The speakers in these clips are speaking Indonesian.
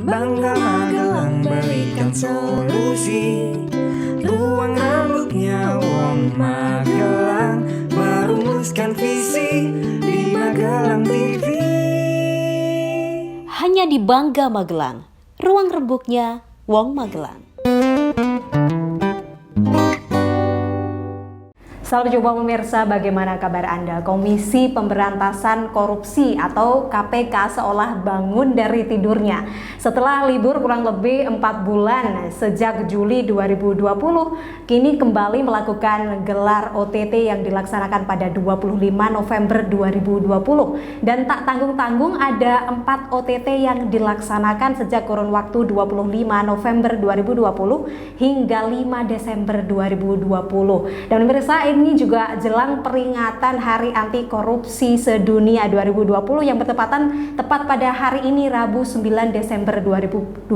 Bangga Magelang berikan solusi. Ruang rambutnya Wong Magelang merumuskan visi di Magelang TV. Hanya di Bangga Magelang, ruang rembuknya Wong Magelang. Selamat jumpa pemirsa, bagaimana kabar Anda? Komisi Pemberantasan Korupsi atau KPK seolah bangun dari tidurnya. Setelah libur kurang lebih 4 bulan sejak Juli 2020, kini kembali melakukan gelar OTT yang dilaksanakan pada 25 November 2020. Dan tak tanggung-tanggung ada 4 OTT yang dilaksanakan sejak kurun waktu 25 November 2020 hingga 5 Desember 2020. Dan pemirsa, ini juga jelang peringatan Hari Anti Korupsi Sedunia 2020 yang bertepatan tepat pada hari ini Rabu 9 Desember 2020.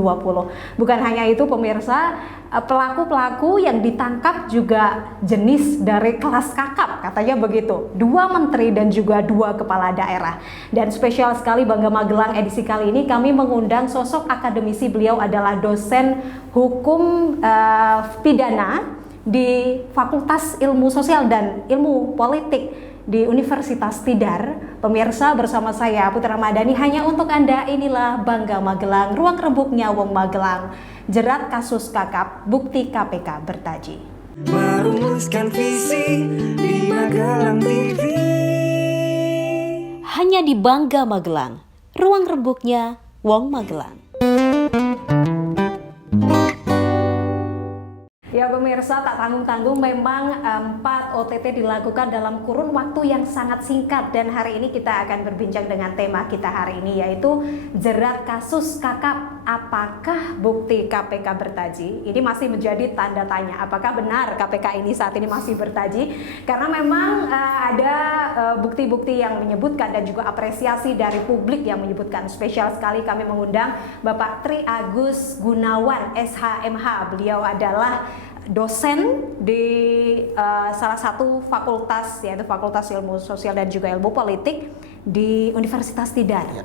Bukan hanya itu pemirsa, pelaku-pelaku yang ditangkap juga jenis dari kelas kakap, katanya begitu. 2 menteri dan juga 2 kepala daerah. Dan spesial sekali Bangga Magelang edisi kali ini kami mengundang sosok akademisi. Beliau adalah dosen hukum pidana di Fakultas Ilmu Sosial dan Ilmu Politik di Universitas Tidar. Pemirsa, bersama saya Putra Madani, hanya untuk Anda. Inilah Bangga Magelang, ruang rembuknya Wong Magelang. Jerat kasus kakap, bukti KPK bertaji. Merumuskan visi di Magelang TV. Hanya di Bangga Magelang, ruang rembuknya Wong Magelang. Ya pemirsa, tak tanggung-tanggung memang 4 OTT dilakukan dalam kurun waktu yang sangat singkat. Dan hari ini kita akan berbincang dengan tema kita hari ini, yaitu jerat kasus kakap. Apakah bukti KPK bertaji? Ini masih menjadi tanda tanya. Apakah benar KPK ini saat ini masih bertaji? Karena memang ada bukti-bukti yang menyebutkan dan juga apresiasi dari publik yang menyebutkan. Spesial sekali kami mengundang Bapak Tri Agus Gunawan, SHMH. Beliau adalah dosen di salah satu fakultas, yaitu Fakultas Ilmu Sosial dan juga Ilmu Politik di Universitas Tidar. Ya.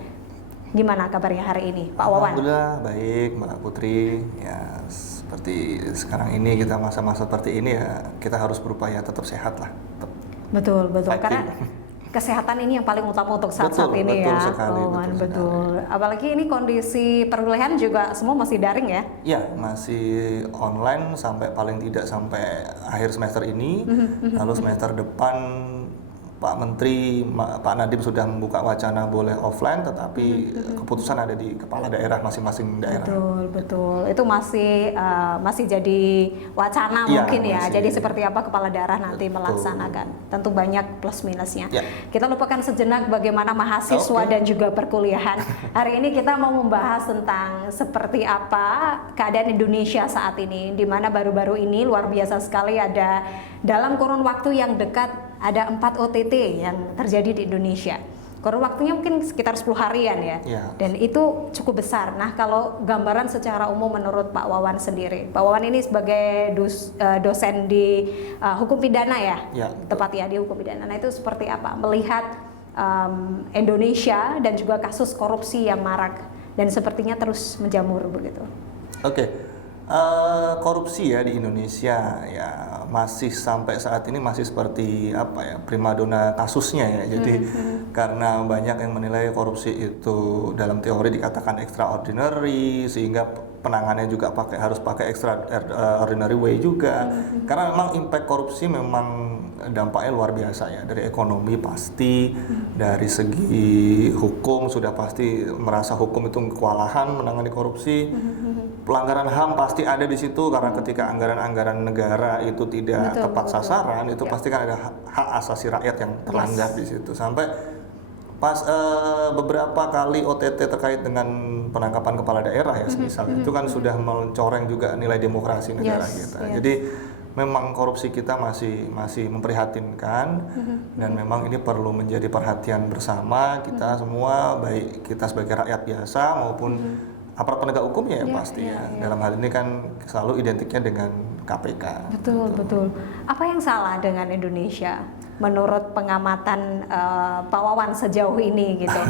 Gimana kabarnya hari ini, Pak Wawan? Alhamdulillah baik, Mbak Putri. Ya, seperti sekarang ini kita masa-masa seperti ini ya, kita harus berupaya tetap sehat lah. Betul. Fighting. Karena kesehatan ini yang paling utama untuk saat-saat ini betul ya. Sekali, Betul. Apalagi ini kondisi perkuliahan juga semua masih daring ya? Ya, masih online sampai paling tidak sampai akhir semester ini. Lalu semester depan Pak Menteri, Pak Nadiem sudah membuka wacana boleh offline, tetapi keputusan ada di kepala daerah masing-masing daerah. Betul. Itu masih jadi wacana mungkin ya. Masih. Jadi seperti apa kepala daerah nanti melaksanakan. Tentu banyak plus minusnya. Ya. Kita lupakan sejenak bagaimana mahasiswa dan juga perkuliahan. Hari ini kita mau membahas tentang seperti apa keadaan Indonesia saat ini, di mana baru-baru ini luar biasa sekali ada dalam kurun waktu yang dekat ada 4 OTT yang terjadi di Indonesia. Kurun waktunya mungkin sekitar 10 harian ya. Dan itu cukup besar. Nah, kalau gambaran secara umum menurut Pak Wawan sendiri. Pak Wawan ini sebagai dosen di hukum pidana ya. Tepat ya, di hukum pidana. Nah, itu seperti apa melihat Indonesia dan juga kasus korupsi yang marak dan sepertinya terus menjamur begitu. Korupsi ya di Indonesia ya masih sampai saat ini masih seperti apa ya, primadona kasusnya ya. Jadi karena banyak yang menilai korupsi itu dalam teori dikatakan extraordinary, sehingga penanganannya juga harus pakai extraordinary way juga. Karena memang impact korupsi memang dampaknya luar biasa ya, dari ekonomi pasti, dari segi hukum sudah pasti merasa hukum itu kewalahan menangani korupsi. Pelanggaran HAM pasti ada di situ, karena ketika anggaran-anggaran negara itu tidak tepat sasaran, itu pasti kan ada hak asasi rakyat yang terlanggar di situ. Sampai pas beberapa kali OTT terkait dengan penangkapan kepala daerah ya, misalnya itu kan sudah mencoreng juga nilai demokrasi negara kita. Jadi memang korupsi kita masih memprihatinkan, dan memang ini perlu menjadi perhatian bersama kita semua, baik kita sebagai rakyat biasa maupun aparat penegak hukumnya ya Iya, pasti iya, ya. iya. Dalam hal ini kan selalu identiknya dengan KPK. Betul, betul. Apa yang salah dengan Indonesia menurut pengamatan Pak Wawan sejauh ini gitu?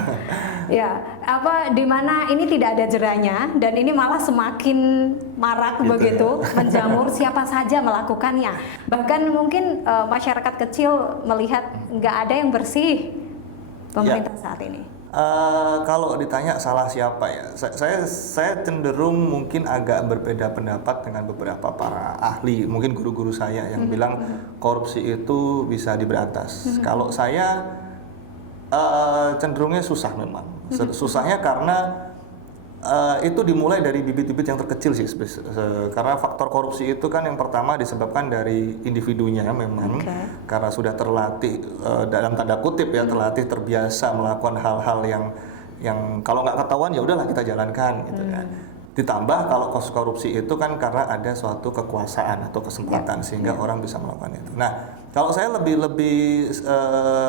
Ya, apa di mana ini tidak ada jeranya dan ini malah semakin marak Gitu begitu, menjamur siapa saja melakukannya. Bahkan mungkin masyarakat kecil melihat nggak ada yang bersih pemerintah saat ini. Kalau ditanya salah siapa ya, saya cenderung mungkin agak berbeda pendapat dengan beberapa para ahli, mungkin guru-guru saya yang bilang korupsi itu bisa diberantas. Kalau saya cenderungnya susah memang, susahnya karena itu dimulai dari bibit-bibit yang terkecil sih, karena faktor korupsi itu kan yang pertama disebabkan dari individunya memang, karena sudah terlatih dalam tanda kutip ya, terlatih terbiasa melakukan hal-hal yang kalau nggak ketahuan ya udahlah kita jalankan gitu kan. Ditambah kalau kasus korupsi itu kan karena ada suatu kekuasaan atau kesempatan sehingga orang bisa melakukan itu. Nah, kalau saya lebih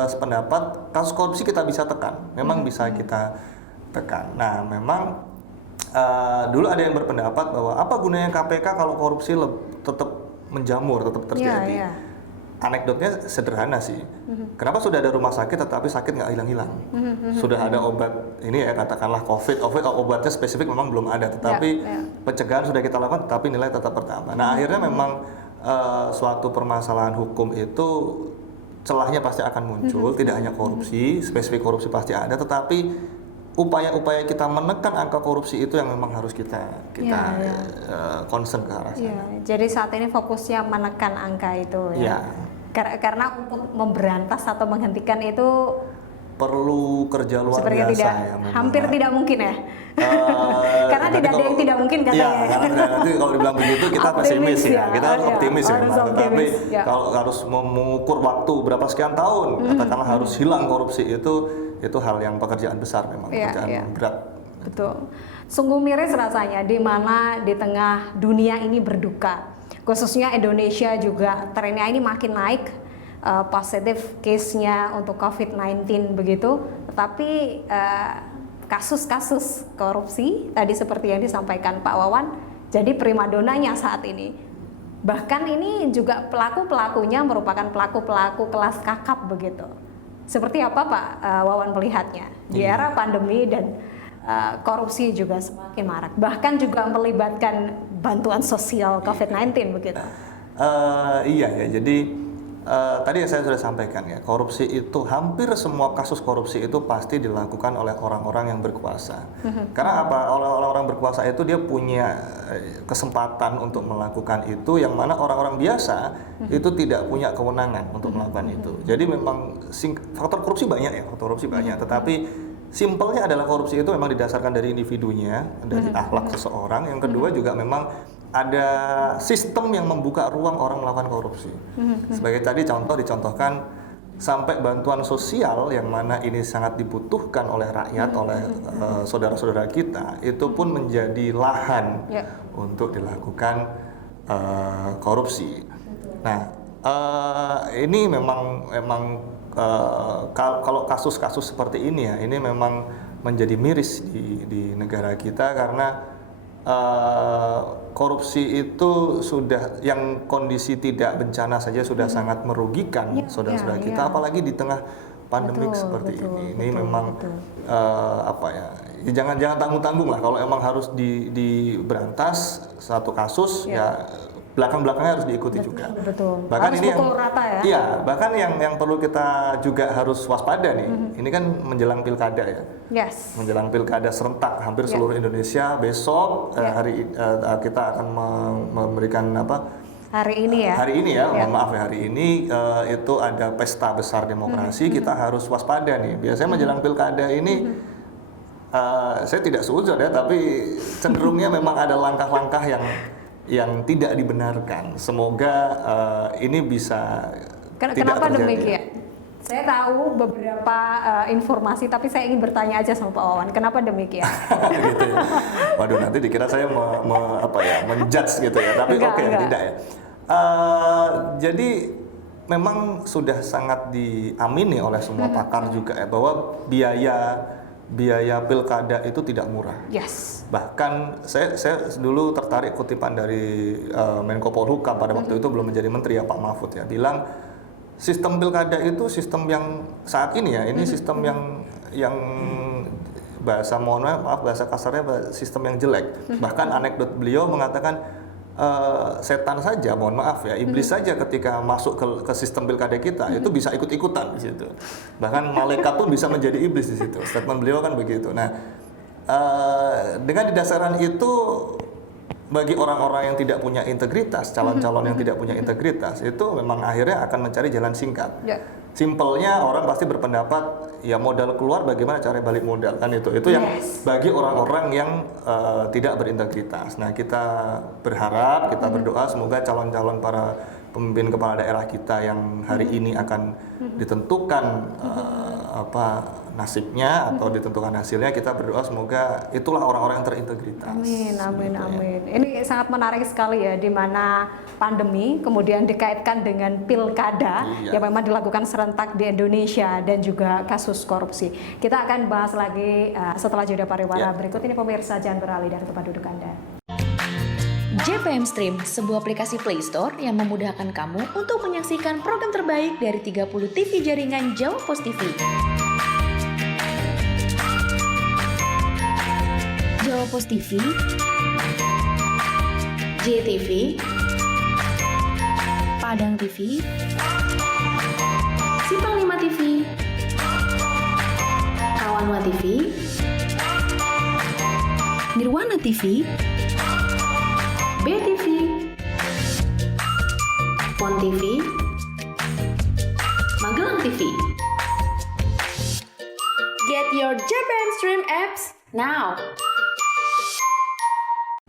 sependapat, kasus korupsi kita bisa tekan, memang bisa kita tekan. Nah, memang dulu ada yang berpendapat bahwa apa gunanya KPK kalau korupsi tetap menjamur, tetap terjadi. Anekdotnya sederhana sih. Kenapa sudah ada rumah sakit tetapi sakit nggak hilang-hilang? Sudah ada obat ini ya, katakanlah COVID, obatnya spesifik memang belum ada, tetapi pencegahan sudah kita lakukan, tetapi nilai tetap bertambah. Nah, akhirnya memang suatu permasalahan hukum itu celahnya pasti akan muncul, tidak hanya korupsi, spesifik korupsi pasti ada, tetapi upaya-upaya kita menekan angka korupsi itu yang memang harus kita concern ke arah sana. Jadi saat ini fokusnya menekan angka itu ya. Karena untuk memberantas atau menghentikan itu perlu kerja luar biasa ya. Hampir tidak mungkin ya. Karena tidak ada yang tidak mungkin katanya. Iya, karena nanti kalau dibilang begitu kita pesimis ya. Kita harus optimis ya. Tetapi kalau harus mengukur waktu berapa sekian tahun, katakanlah harus hilang korupsi itu hal yang pekerjaan besar memang, pekerjaan berat. Betul. Sungguh miris rasanya di mana di tengah dunia ini berduka, khususnya Indonesia juga trennya ini makin naik positif case-nya untuk COVID-19 begitu, tetapi kasus-kasus korupsi tadi seperti yang disampaikan Pak Wawan jadi primadonanya saat ini. Bahkan ini juga pelaku-pelakunya merupakan pelaku-pelaku kelas kakap begitu. Seperti apa Pak Wawan melihatnya di era pandemi dan korupsi juga semakin marak, bahkan juga melibatkan bantuan sosial COVID-19 begitu. Iya ya, jadi tadi yang saya sudah sampaikan ya, korupsi itu hampir semua kasus korupsi itu pasti dilakukan oleh orang-orang yang berkuasa. Karena apa? Oleh orang berkuasa itu dia punya kesempatan untuk melakukan itu, yang mana orang-orang biasa itu tidak punya kewenangan untuk melakukan itu. Jadi memang faktor korupsi banyak ya, tetapi simpelnya adalah korupsi itu memang didasarkan dari individunya, dari akhlak seseorang. Yang kedua juga memang ada sistem yang membuka ruang orang melakukan korupsi. Sebagai tadi dicontohkan sampai bantuan sosial yang mana ini sangat dibutuhkan oleh rakyat, oleh saudara-saudara kita, itu pun menjadi lahan untuk dilakukan korupsi. Nah, ini memang kalau kasus-kasus seperti ini ya, ini memang menjadi miris di negara kita, karena korupsi itu sudah, yang kondisi tidak bencana saja sudah sangat merugikan saudara-saudara kita, apalagi di tengah pandemik seperti ini. Ini memang jangan tanggung-tanggung lah. Kalau emang harus diberantas satu kasus ya belakang-belakangnya harus diikuti juga. Betul. Bahkan harus ini pukul rata ya. Iya, bahkan yang perlu kita juga harus waspada nih. Ini kan menjelang pilkada ya. Yes. Menjelang pilkada serentak hampir seluruh Indonesia. Besok hari kita akan memberikan hari ini ya. Hari ini ya, mohon maaf ya, hari ini itu ada pesta besar demokrasi. Kita harus waspada nih. Biasanya menjelang pilkada ini saya tidak seuzon ya, tapi cenderungnya memang ada langkah-langkah yang tidak dibenarkan. Semoga ini bisa tidak Kenapa terjadi. demikian? Saya tahu beberapa informasi, tapi saya ingin bertanya aja sama Pak Wawan, kenapa demikian? Gitu ya. Waduh, nanti dikira saya menjudge gitu ya. Tapi tidak ya. Jadi memang sudah sangat diamini oleh semua pakar juga ya, bahwa biaya pilkada itu tidak murah. Yes. Bahkan saya dulu tertarik kutipan dari Menko Polhukam pada waktu itu belum menjadi menteri ya, Pak Mahfud ya, bilang sistem pilkada itu sistem yang saat ini ya, ini sistem yang bahasa bahasa kasarnya sistem yang jelek. Bahkan anekdot beliau mengatakan setan saja, mohon maaf ya, iblis saja ketika masuk ke sistem pilkada kita itu bisa ikut-ikutan di situ. Bahkan malaikat pun bisa menjadi iblis di situ. Statement beliau kan begitu. Nah, dengan didasarkan itu, bagi orang-orang yang tidak punya integritas, calon-calon yang tidak punya integritas, itu memang akhirnya akan mencari jalan singkat. Ya. Simpelnya orang pasti berpendapat ya modal keluar bagaimana cara balik modal kan itu yang bagi orang-orang yang tidak berintegritas. Nah, kita berharap, kita berdoa semoga calon-calon para pemimpin kepala daerah kita yang hari ini akan ditentukan nasibnya atau ditentukan hasilnya, kita berdoa semoga itulah orang-orang yang terintegritas. Amin, amin, Gitu ya. amin. Ini sangat menarik sekali ya, di mana pandemi kemudian dikaitkan dengan pilkada yang memang dilakukan serentak di Indonesia dan juga kasus korupsi. Kita akan bahas lagi setelah jeda pariwara berikut ini. Pemirsa, jangan beralih dari tempat duduk Anda. JPM Stream, sebuah aplikasi Play Store yang memudahkan kamu untuk menyaksikan program terbaik dari 30 TV jaringan Jawa Pos TV. Jawa Pos TV, JTV, Padang TV, Simpang 5 TV, Kawanwa TV, Nirwana TV, BTV, Pon TV, Magelang TV. Get your JPM Stream apps now.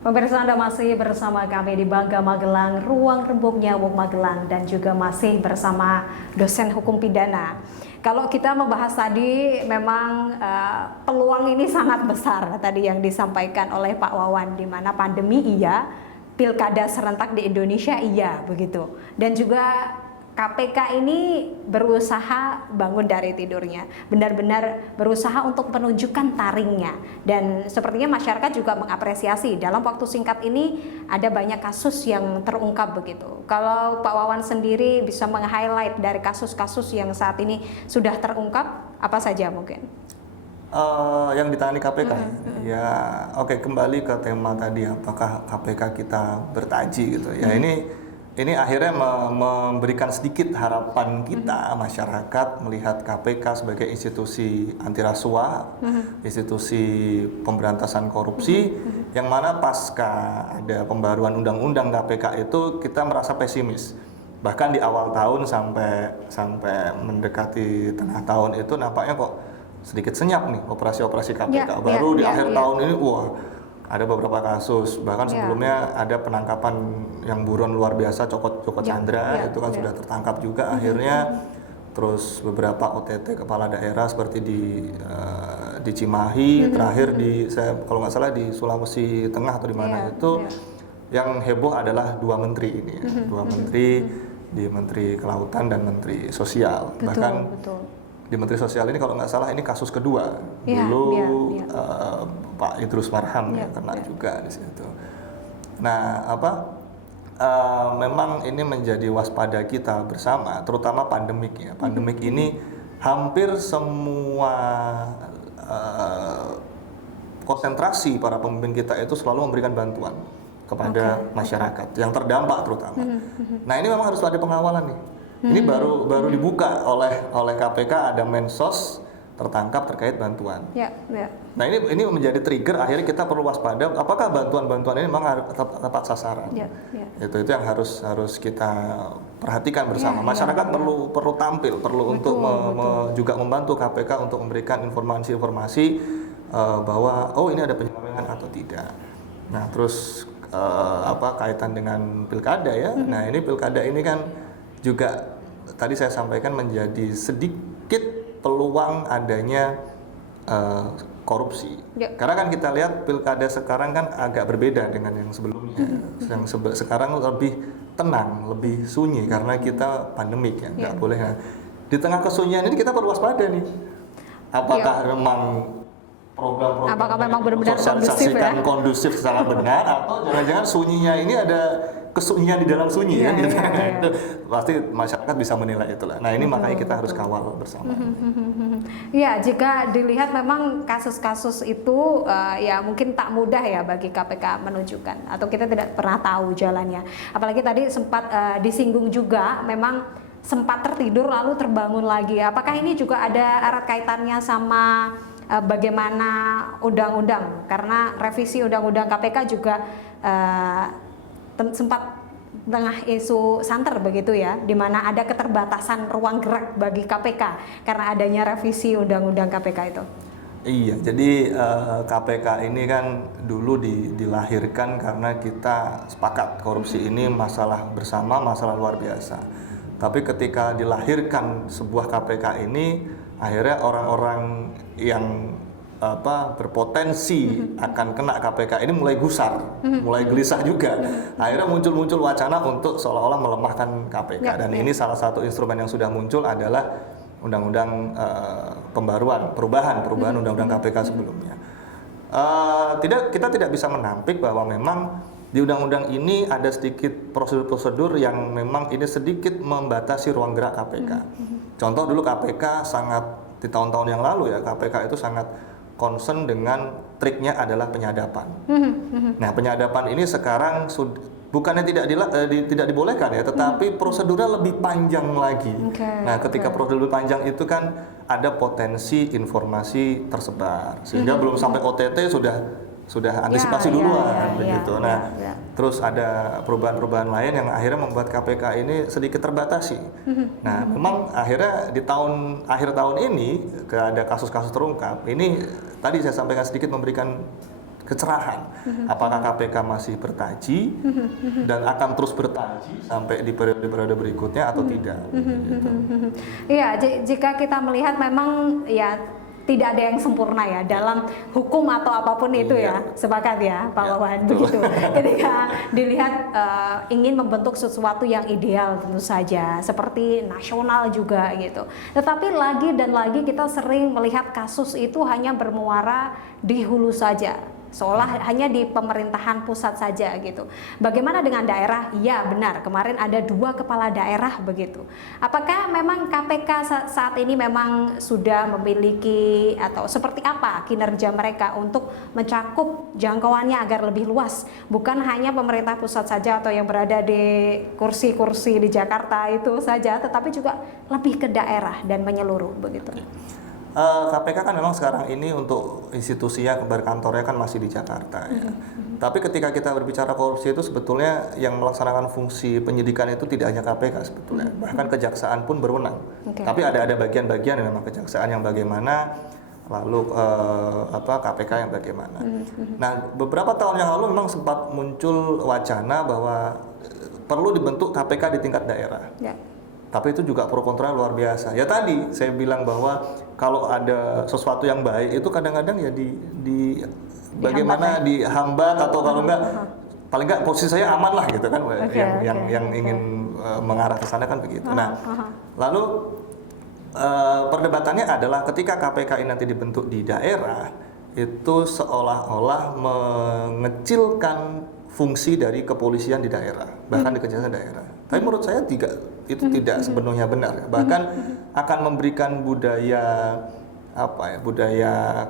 Pemirsa, Anda masih bersama kami di Bangga Magelang, ruang rembuknya Wong Magelang, dan juga masih bersama dosen hukum pidana. Kalau kita membahas tadi, memang peluang ini sangat besar tadi yang disampaikan oleh Pak Wawan, di mana pandemi iya, pilkada serentak di Indonesia iya, begitu. Dan juga KPK ini berusaha bangun dari tidurnya, benar-benar berusaha untuk menunjukkan taringnya, dan sepertinya masyarakat juga mengapresiasi dalam waktu singkat ini ada banyak kasus yang terungkap begitu. Kalau Pak Wawan sendiri bisa meng-highlight dari kasus-kasus yang saat ini sudah terungkap, apa saja mungkin? Yang ditangani KPK ya, oke, kembali ke tema tadi, apakah KPK kita bertaji gitu ya. Ini akhirnya memberikan sedikit harapan kita masyarakat melihat KPK sebagai institusi anti rasuah, institusi pemberantasan korupsi, yang mana pasca ada pembaruan undang-undang KPK itu kita merasa pesimis. Bahkan di awal tahun sampai mendekati tengah tahun itu nampaknya kok sedikit senyap nih operasi-operasi KPK. Baru di akhir tahun ini, wah, ada beberapa kasus, bahkan sebelumnya ada penangkapan yang buron luar biasa, Joko Chandra, itu kan sudah tertangkap juga akhirnya. Terus beberapa OTT kepala daerah seperti di Cimahi, terakhir kalau nggak salah di Sulawesi Tengah atau di mana itu. Yang heboh adalah dua menteri ini, dua menteri, di Menteri Kelautan dan Menteri Sosial. Bahkan di Menteri Sosial ini kalau nggak salah ini kasus kedua. Dulu Pak Idrus Marham kena juga di situ. Nah, memang ini menjadi waspada kita bersama, terutama pandemik ya. Pandemik ini hampir semua konsentrasi para pemimpin kita itu selalu memberikan bantuan kepada masyarakat yang terdampak terutama. Nah, ini memang harus ada pengawalan nih. Ini baru dibuka oleh KPK, ada Mensos tertangkap terkait bantuan. Nah, ini menjadi trigger, akhirnya kita perlu waspada apakah bantuan-bantuan ini memang tepat sasaran. Itu yang harus kita perhatikan bersama. Masyarakat perlu tampil, perlu untuk juga membantu KPK untuk memberikan informasi-informasi bahwa ini ada penyelewengan atau tidak. Nah, terus kaitan dengan pilkada ya. Nah, ini pilkada ini kan juga tadi saya sampaikan menjadi sedikit peluang adanya korupsi. Karena kan kita lihat pilkada sekarang kan agak berbeda dengan yang sebelumnya. Yang sekarang lebih tenang, lebih sunyi karena kita pandemik ya, nggak boleh. Nah, di tengah kesunyian ini kita perlu waspada nih. Apakah memang program-program Apakah memang benar-benar sosialisasikan kondusif, ya? kondusif secara benar, atau jangan-jangan sunyinya ini ada kesunyian di dalam sunyi Iya, kan gitu. iya, iya. Itu pasti masyarakat bisa menilai itulah. Nah ini makanya kita harus kawal bersama. Ya, jika dilihat memang kasus-kasus itu ya mungkin tak mudah ya bagi KPK menunjukkan, atau kita tidak pernah tahu jalannya. Apalagi tadi sempat disinggung juga, memang sempat tertidur lalu terbangun lagi. Apakah ini juga ada erat kaitannya sama bagaimana undang-undang? Karena revisi undang-undang KPK juga sempat tengah isu santer begitu ya, di mana ada keterbatasan ruang gerak bagi KPK karena adanya revisi undang-undang KPK itu. Iya, jadi KPK ini kan dulu dilahirkan karena kita sepakat korupsi ini masalah bersama, masalah luar biasa. Tapi ketika dilahirkan sebuah KPK ini, akhirnya orang-orang yang berpotensi akan kena KPK ini mulai gusar, mulai gelisah juga. Akhirnya muncul wacana untuk seolah-olah melemahkan KPK. Dan ini salah satu instrumen yang sudah muncul adalah undang-undang perubahan undang-undang KPK sebelumnya. Kita tidak bisa menampik bahwa memang di undang-undang ini ada sedikit prosedur-prosedur yang memang ini sedikit membatasi ruang gerak KPK. Contoh dulu KPK di tahun-tahun yang lalu ya, KPK itu sangat concern dengan triknya adalah penyadapan. Nah, penyadapan ini sekarang bukannya tidak dibolehkan ya, tetapi prosedurnya lebih panjang lagi. Nah, ketika prosedur lebih panjang itu kan ada potensi informasi tersebar, sehingga belum sampai OTT sudah antisipasi duluan begitu. Nah, terus ada perubahan-perubahan lain yang akhirnya membuat KPK ini sedikit terbatasi. Nah, memang akhirnya di akhir tahun ini ada kasus-kasus terungkap. Ini tadi saya sampaikan sedikit memberikan kecerahan. Apakah KPK masih bertaji dan akan terus bertaji sampai di periode-periode berikutnya atau tidak? Iya, jika kita melihat memang ya tidak ada yang sempurna ya dalam hukum atau apapun itu ya, sepakat ya Pak Wawan begitu. Ketika dilihat ingin membentuk sesuatu yang ideal tentu saja, seperti nasional juga gitu. Tetapi lagi dan lagi kita sering melihat kasus itu hanya bermuara di hulu saja, seolah hanya di pemerintahan pusat saja gitu. Bagaimana dengan daerah? Iya benar, kemarin ada 2 kepala daerah begitu. Apakah memang KPK saat ini memang sudah memiliki atau seperti apa kinerja mereka untuk mencakup jangkauannya agar lebih luas, bukan hanya pemerintah pusat saja atau yang berada di kursi-kursi di Jakarta itu saja, tetapi juga lebih ke daerah dan menyeluruh begitu. KPK kan memang sekarang ini untuk institusinya, berkantornya kan masih di Jakarta ya. Tapi ketika kita berbicara korupsi itu sebetulnya yang melaksanakan fungsi penyidikan itu tidak hanya KPK sebetulnya, bahkan kejaksaan pun berwenang. Tapi ada bagian-bagian yang memang kejaksaan yang bagaimana, lalu KPK yang bagaimana. Nah, beberapa tahun yang lalu memang sempat muncul wacana bahwa perlu dibentuk KPK di tingkat daerah. Tapi itu juga pro kontra luar biasa. Ya tadi saya bilang bahwa kalau ada sesuatu yang baik itu kadang-kadang ya bagaimana dihambat atau kalau enggak paling enggak posisi saya aman lah gitu kan, yang ingin mengarah ke sana kan begitu. Nah, lalu perdebatannya adalah ketika KPK ini nanti dibentuk di daerah itu seolah-olah mengecilkan fungsi dari kepolisian di daerah, bahkan di kejaksaan daerah. Tapi menurut saya itu tidak sepenuhnya benar. Bahkan akan memberikan budaya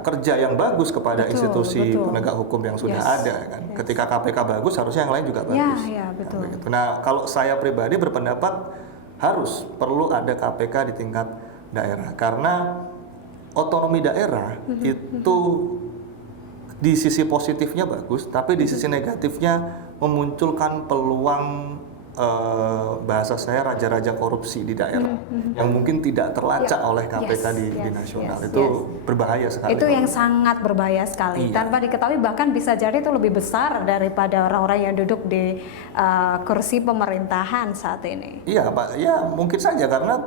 kerja yang bagus kepada institusi penegak hukum yang sudah ada kan. Ketika KPK bagus, harusnya yang lain juga bagus. Betul. Nah, kalau saya pribadi berpendapat perlu ada KPK di tingkat daerah, karena otonomi daerah itu di sisi positifnya bagus, tapi di sisi negatifnya memunculkan peluang bahasa saya raja-raja korupsi di daerah yang mungkin tidak terlacak oleh KPK di nasional. Itu berbahaya sekali. Itu yang sangat berbahaya sekali. Tanpa diketahui bahkan bisa jadi itu lebih besar daripada orang-orang yang duduk di kursi pemerintahan saat ini. Iya Pak, ya mungkin saja karena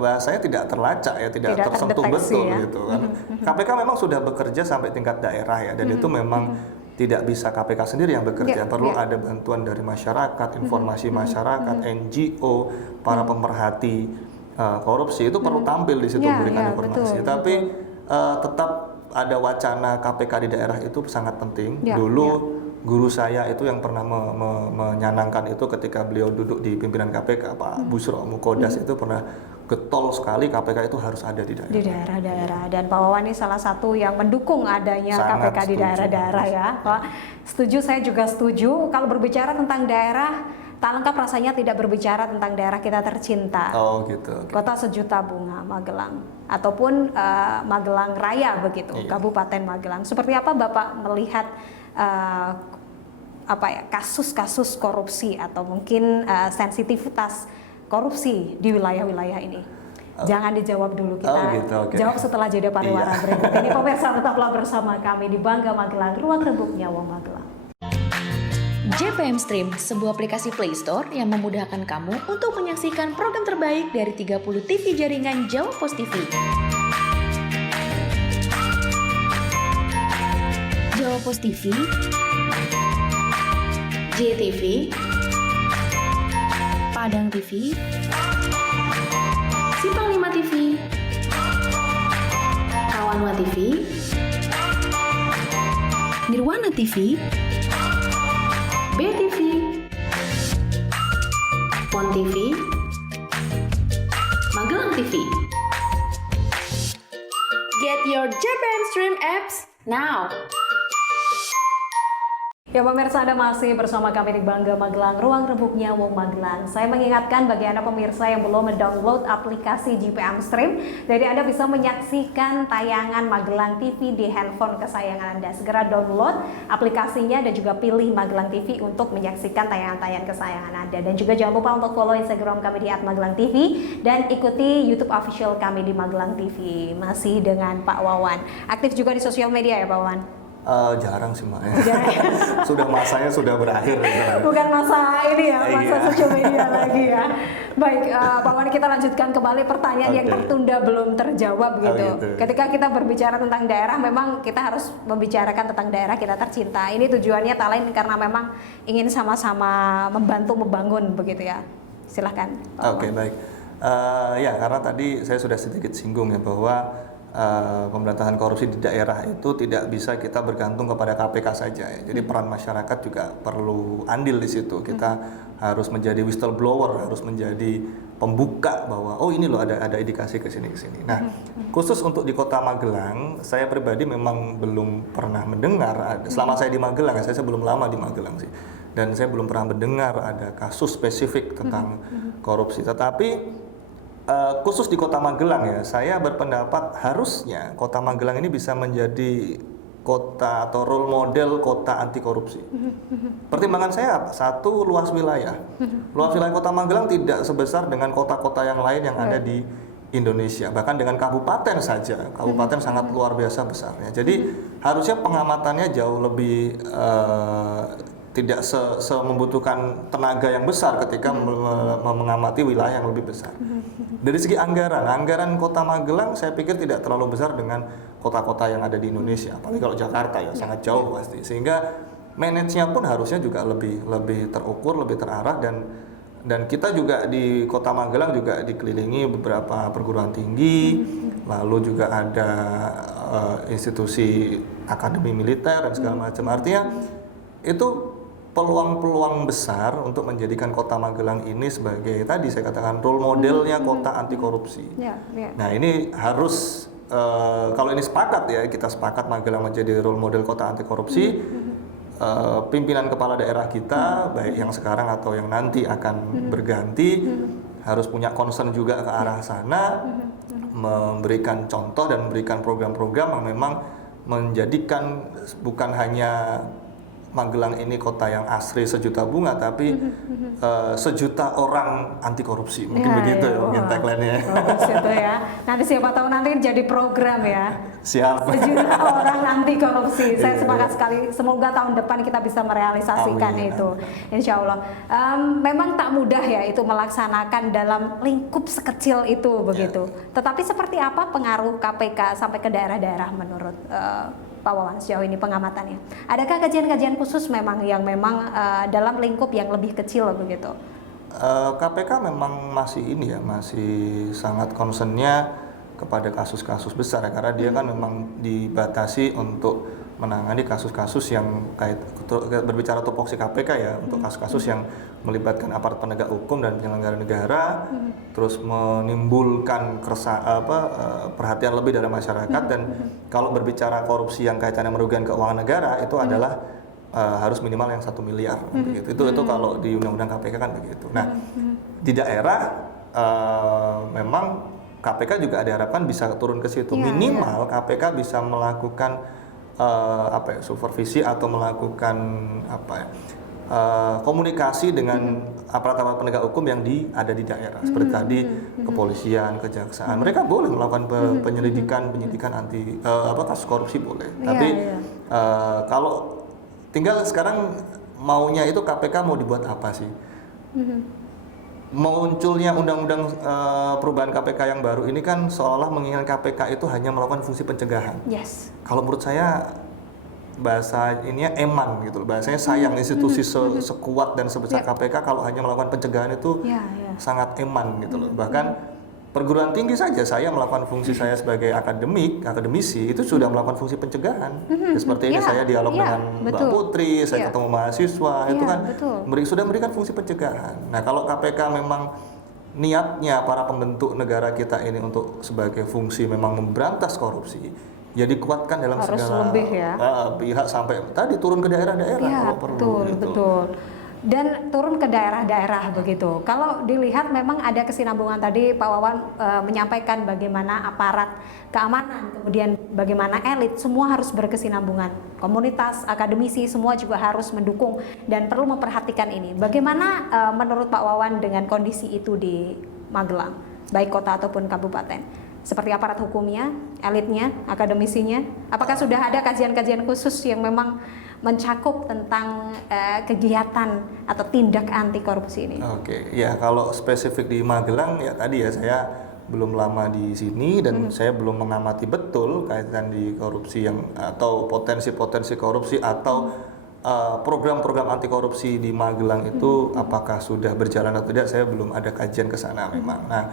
bahasanya tidak terlacak ya, tidak tersentuh betul gitu kan. KPK memang sudah bekerja sampai tingkat daerah ya, dan itu memang tidak bisa KPK sendiri yang bekerja, perlu ada bantuan dari masyarakat, informasi masyarakat, NGO, para pemerhati korupsi itu perlu tampil di situ memberikan informasi. Tapi tetap ada wacana KPK di daerah itu sangat penting. Ya, Dulu ya. guru saya itu yang pernah menyanangkan itu ketika beliau duduk di pimpinan KPK, Pak Busro Mukodas itu pernah getol sekali KPK itu harus ada di daerah. Di daerah-daerah, dan Pak Wawan ini salah satu yang mendukung adanya Sangat KPK di setuju. daerah-daerah ya Pak. Setuju, saya juga setuju. Kalau berbicara tentang daerah, tak lengkap rasanya tidak berbicara tentang daerah kita tercinta. Oh gitu. Oke. Kota Sejuta Bunga Magelang ataupun Magelang Raya begitu, Iya. Kabupaten Magelang. Seperti apa Bapak melihat kasus-kasus korupsi atau mungkin sensitivitas korupsi di wilayah-wilayah ini? Jangan dijawab dulu, kita gitu, oke. jawab setelah jeda pariwara Iya. berikut ini. Pemirsa, tetaplah bersama kami di Bangga Magelang, ruang rebuknya Wong Magelang. JPM Stream, sebuah aplikasi Play Store yang memudahkan kamu untuk menyaksikan program terbaik dari 30 TV jaringan Jawa Pos TV. Jawa Pos TV, JTV, Padang TV, Simpang 5 TV, Kawanwa TV, Nirwana TV, BTV, Pon TV, Magelang TV. Get your JPM Stream apps now. Ya pemirsa, Anda masih bersama kami di Bangga Magelang, ruang rebuknya Wong Magelang. Saya mengingatkan bagi Anda pemirsa yang belum mendownload aplikasi JPM Stream, jadi Anda bisa menyaksikan tayangan Magelang TV di handphone kesayangan Anda. Segera download aplikasinya dan juga pilih Magelang TV untuk menyaksikan tayangan-tayangan kesayangan Anda. Dan juga jangan lupa untuk follow Instagram kami di @magelang_tv dan ikuti YouTube official kami di Magelang TV. Masih dengan Pak Wawan. Aktif juga di sosial media ya Pak Wawan? Jarang sih Mbak. Sudah masanya sudah berakhir. Bukan masa ini ya, masa Iya. sosial media lagi ya. Baik, Pak Wani, kita lanjutkan kembali pertanyaan yang Oke. tertunda belum terjawab gitu. gitu. Ketika kita berbicara tentang daerah, memang kita harus membicarakan tentang daerah kita tercinta. Ini tujuannya tak lain karena memang ingin sama-sama membantu membangun begitu ya. Silahkan Pak Oke, Wawan. baik. Ya, karena tadi saya sudah sedikit singgung ya bahwa pemberantasan korupsi di daerah itu tidak bisa kita bergantung kepada KPK saja ya. Jadi peran masyarakat juga perlu andil di situ. Kita harus menjadi whistleblower, harus menjadi pembuka bahwa oh ini loh ada indikasi ke sini. Nah, khusus untuk di Kota Magelang, saya pribadi memang belum pernah mendengar selama saya di Magelang ya, saya belum lama di Magelang sih. Dan saya belum pernah mendengar ada kasus spesifik tentang korupsi. Tetapi khusus di Kota Magelang ya, saya berpendapat harusnya Kota Magelang ini bisa menjadi kota atau role model kota anti korupsi. Pertimbangan saya apa? Satu, luas wilayah. Luas wilayah Kota Magelang tidak sebesar dengan kota-kota yang lain yang ada di Indonesia. Bahkan dengan kabupaten saja, kabupaten sangat luar biasa besarnya. Jadi harusnya pengamatannya jauh lebih tidak membutuhkan tenaga yang besar ketika mengamati wilayah yang lebih besar. Dari segi anggaran Kota Magelang saya pikir tidak terlalu besar dengan kota-kota yang ada di Indonesia, apalagi kalau Jakarta ya sangat jauh pasti. Sehingga manage-nya pun harusnya juga lebih terukur, lebih terarah, dan kita juga di Kota Magelang juga dikelilingi beberapa perguruan tinggi, lalu juga ada institusi akademi militer dan segala macam. Artinya itu peluang-peluang besar untuk menjadikan Kota Magelang ini sebagai tadi saya katakan role modelnya kota anti korupsi. Ya, ya. Nah ini harus kalau ini sepakat ya, kita sepakat Magelang menjadi role model kota anti korupsi. Pimpinan kepala daerah kita baik yang sekarang atau yang nanti akan berganti harus punya concern juga ke arah sana, memberikan contoh dan memberikan program-program yang memang menjadikan bukan hanya Magelang ini kota yang asri sejuta bunga, tapi sejuta orang anti korupsi. Mungkin begitu ya, mungkin tagline-nya. Bagus itu ya. Nanti siapa tahu nanti jadi program ya. Siap. Sejuta orang anti korupsi. Saya Iya, sepakat sekali. Semoga tahun depan kita bisa merealisasikan Amin. itu. Insya Allah. Memang tak mudah ya itu melaksanakan dalam lingkup sekecil itu begitu. Tetapi seperti apa pengaruh KPK sampai ke daerah-daerah menurut Pak Wawan sejauh ini pengamatannya? Adakah kajian-kajian khusus memang yang dalam lingkup yang lebih kecil begitu? KPK memang masih ini ya, masih sangat concernnya kepada kasus-kasus besar ya, karena dia kan memang dibatasi untuk menangani kasus-kasus yang berbicara tupoksi KPK ya, untuk kasus-kasus yang melibatkan aparat penegak hukum dan penyelenggara negara, terus menimbulkan perhatian lebih dari masyarakat. Dan kalau berbicara korupsi yang kaitannya merugikan keuangan negara itu adalah harus minimal yang 1 miliar begitu. Itu kalau di undang-undang KPK kan begitu. Nah, di daerah memang KPK juga diharapkan bisa turun ke situ. Minimal KPK bisa melakukan supervisi atau melakukan komunikasi dengan aparat-aparat penegak hukum yang ada di daerah. Seperti tadi kepolisian, kejaksaan, mereka boleh melakukan penyidikan anti kasus korupsi boleh. Tapi kalau tinggal sekarang maunya itu KPK mau dibuat apa sih? Munculnya undang-undang perubahan KPK yang baru ini kan seolah menginginkan KPK itu hanya melakukan fungsi pencegahan. Yes. Kalau menurut saya bahasa ininya eman gitu, bahasanya sayang institusi sekuat dan sebesar KPK kalau hanya melakukan pencegahan itu sangat eman gitu loh. Bahkan perguruan tinggi saja saya melakukan fungsi saya sebagai akademisi itu sudah melakukan fungsi pencegahan. Seperti ini saya dialog dengan Mbak Putri, saya ketemu mahasiswa, itu kan sudah memberikan fungsi pencegahan. Nah, kalau KPK memang niatnya para pembentuk negara kita ini untuk sebagai fungsi memang memberantas korupsi, ya dikuatkan dalam harus segala lebih pihak sampai tadi turun ke daerah-daerah kalau perlu. Betul. Dan turun ke daerah-daerah begitu. Kalau dilihat memang ada kesinambungan tadi Pak Wawan menyampaikan bagaimana aparat keamanan, kemudian bagaimana elit, semua harus berkesinambungan. Komunitas, akademisi, semua juga harus mendukung dan perlu memperhatikan ini. Bagaimana menurut Pak Wawan dengan kondisi itu di Magelang, baik kota ataupun kabupaten? Seperti aparat hukumnya, elitnya, akademisinya, apakah sudah ada kajian-kajian khusus yang memang mencakup tentang kegiatan atau tindak anti korupsi ini? Oke, ya kalau spesifik di Magelang ya tadi ya saya belum lama di sini dan saya belum mengamati betul kaitan di korupsi atau potensi-potensi korupsi atau program-program anti korupsi di Magelang itu apakah sudah berjalan atau tidak, saya belum ada kajian ke sana memang. Nah,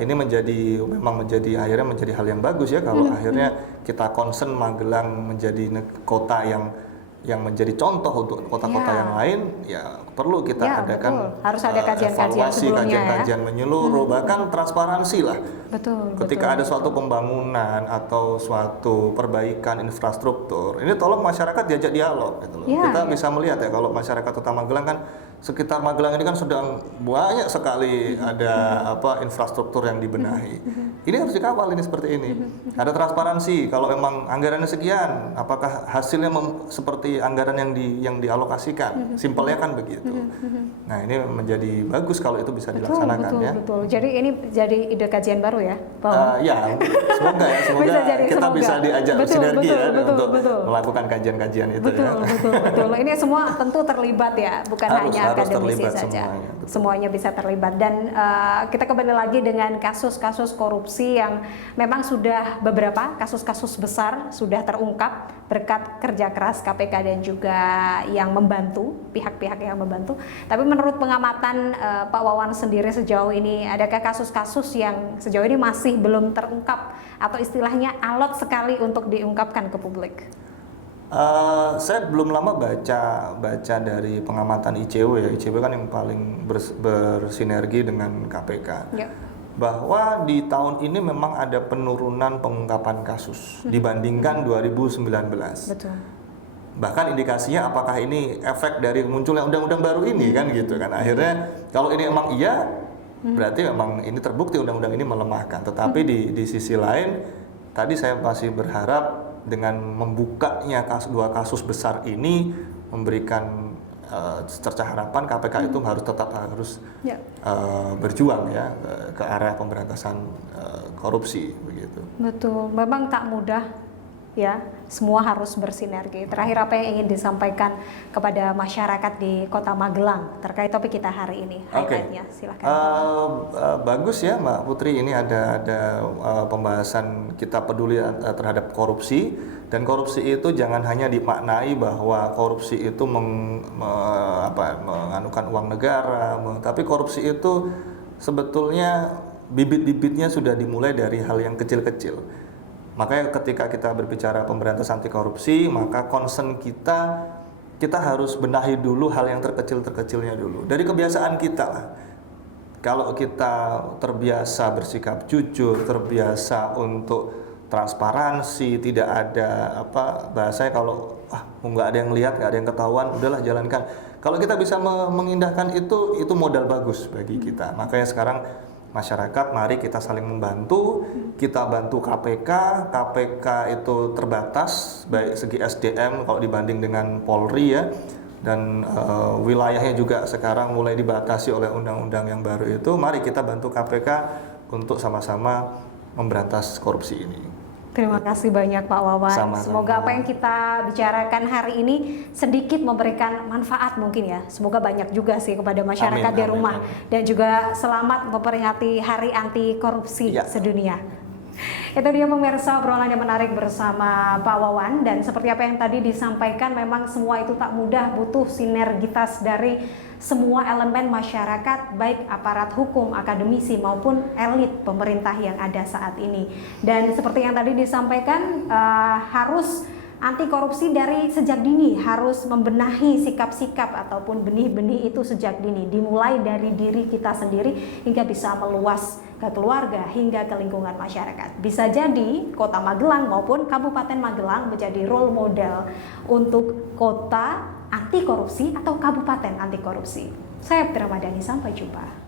ini memang menjadi akhirnya menjadi hal yang bagus ya kalau akhirnya kita concern Magelang menjadi kota yang menjadi contoh untuk kota-kota yang lain, ya perlu kita adakan harus ada kajian-kajian sebelumnya, kajian menyeluruh, bahkan transparansi lah. Ketika ada suatu pembangunan atau suatu perbaikan infrastruktur, ini tolong masyarakat diajak dialog gitu loh. Kita bisa melihat ya kalau masyarakat Kota Magelang kan sekitar Magelang ini kan sedang banyak sekali ada infrastruktur yang dibenahi. Ini harus dikawal ini seperti ini. Ada transparansi kalau memang anggarannya sekian, apakah hasilnya seperti anggaran yang dialokasikan. Simpelnya kan begitu. Nah, ini menjadi bagus kalau itu bisa dilaksanakan ya. Betul. Jadi ini jadi ide kajian baru ya, Pak? Ya, semoga kita bisa diajak sinergi untuk melakukan kajian-kajian itu. Betul. Ini semua tentu terlibat ya, bukan hanya akademisi saja. Semuanya bisa terlibat. Dan kita kembali lagi dengan kasus-kasus korupsi yang memang sudah beberapa kasus-kasus besar sudah terungkap berkat kerja keras KPK dan juga yang membantu, pihak-pihak yang membantu. Tapi menurut pengamatan Pak Wawan sendiri sejauh ini, adakah kasus-kasus yang sejauh ini masih belum terungkap atau istilahnya alot sekali untuk diungkapkan ke publik? Saya belum lama baca dari pengamatan ICW ya. ICW kan yang paling bersinergi dengan KPK. Bahwa di tahun ini memang ada penurunan pengungkapan kasus dibandingkan 2019. Betul. Bahkan indikasinya apakah ini efek dari munculnya undang-undang baru ini kan gitu kan. Akhirnya kalau ini emang iya, berarti memang ini terbukti undang-undang ini melemahkan. Tetapi di sisi lain, tadi saya masih berharap dengan membukanya dua kasus besar ini memberikan secerca harapan KPK itu harus berjuang ya ke arah pemberantasan korupsi begitu. Betul, memang tak mudah ya, semua harus bersinergi. Terakhir apa yang ingin disampaikan kepada masyarakat di Kota Magelang terkait topik kita hari ini? Highlight-nya, silakan. Bagus ya Mbak Putri, ini ada pembahasan kita peduli terhadap korupsi, dan korupsi itu jangan hanya dimaknai bahwa korupsi itu menganukan uang negara, tapi korupsi itu sebetulnya bibit-bibitnya sudah dimulai dari hal yang kecil-kecil. Makanya ketika kita berbicara pemberantasan anti korupsi, maka concern kita harus benahi dulu hal yang terkecil-terkecilnya dulu. Dari kebiasaan kita lah. Kalau kita terbiasa bersikap jujur, terbiasa untuk transparansi, tidak ada bahasanya kalau nggak ada yang lihat, nggak ada yang ketahuan, udahlah jalankan. Kalau kita bisa mengindahkan itu modal bagus bagi kita. Makanya sekarang masyarakat, mari kita saling membantu, kita bantu KPK. KPK itu terbatas baik segi SDM kalau dibanding dengan Polri ya, dan wilayahnya juga sekarang mulai dibatasi oleh undang-undang yang baru itu. Mari kita bantu KPK untuk sama-sama memberantas korupsi ini. Terima kasih banyak Pak Wawan. Sama-sama. Semoga apa yang kita bicarakan hari ini sedikit memberikan manfaat mungkin ya. Semoga banyak juga sih kepada masyarakat di rumah. Dan juga selamat memperingati Hari Anti Korupsi Sedunia. Itu dia pemirsa obrolan yang menarik bersama Pak Wawan, dan seperti apa yang tadi disampaikan, memang semua itu tak mudah, butuh sinergitas dari semua elemen masyarakat, baik aparat hukum, akademisi maupun elit pemerintah yang ada saat ini. Dan seperti yang tadi disampaikan, harus anti korupsi dari sejak dini, harus membenahi sikap-sikap ataupun benih-benih itu sejak dini, dimulai dari diri kita sendiri hingga bisa meluas ke keluarga hingga ke lingkungan masyarakat. Bisa jadi Kota Magelang maupun Kabupaten Magelang menjadi role model untuk kota anti korupsi atau kabupaten anti korupsi. Saya Ramadhani, sampai jumpa.